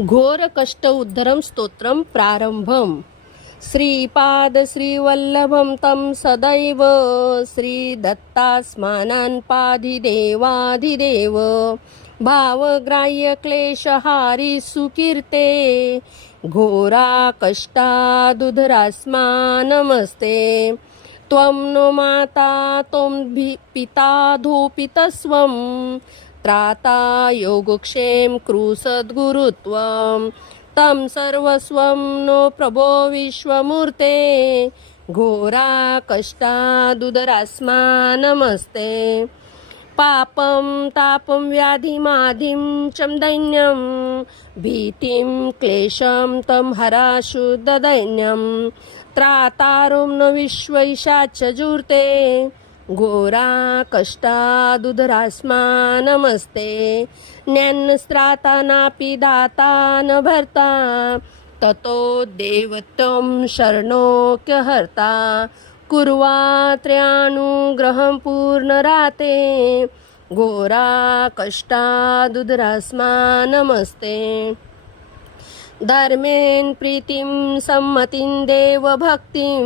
घोर कष्ट उद्धरम स्तोत्रम प्रारंभम. श्रीपाद तं सदैव श्रीदत्तास्मानान् पाधिदेवाधिदेव. भावग्राह्य क्लेशहारी सुकीर्ते घोरा कष्टादुधरास्मा नमस्ते त्वं नो माता त्वं भि- पिता धूपितस्वं त्राता योगक्षेम कृसद्गुरुत्वं तं सर्वस्वं नो प्रभो विश्वमूर्ते। घोरा कष्टादुदरास्मा नमस्ते पापं तापं व्याधिमाधिं चं दैन्यं। भीतिं क्लेशं तं हराशुद्धदैन्यं। त्रातारुं न विश्वैषाच्च जूर्ते। घोरा कष्टादुधरास्मा नमस्ते ज्ञानस्त्राता नापि दाता न भर्ता। ततो देवतं शरणोक्यहर्ता कुर्वा त्र्यानुग्रहं पूर्णराते घोरा कष्टादुधरास्मा नमस्ते धर्मेन प्रीतिं सम्मतिं देवभक्तिं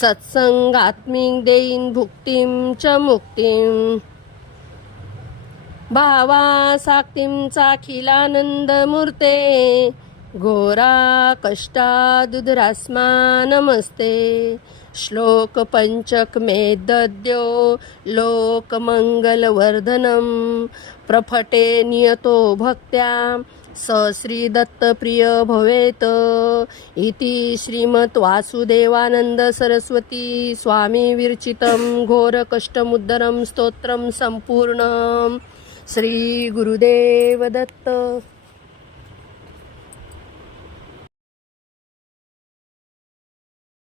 सत्संगात्मिक देईन भुक्तिं च मुक्तिं। भावासाक्तिं चाखिलानन्दमूर्ते घोरा कष्टादुधरास्मा नमस्ते श्लोक पंचक मे दद्यो लोकमङ्गलवर्धनं प्रफटे नियतो भक्त्या स श्रीदत्तप्रिय भवेत्. इति श्रीमत वासुदेवानंद सरस्वती स्वामी विरचितं घोरकष्टमुद्धरं स्तोत्रं सम्पूर्णं श्रीगुरुदेव दत्त.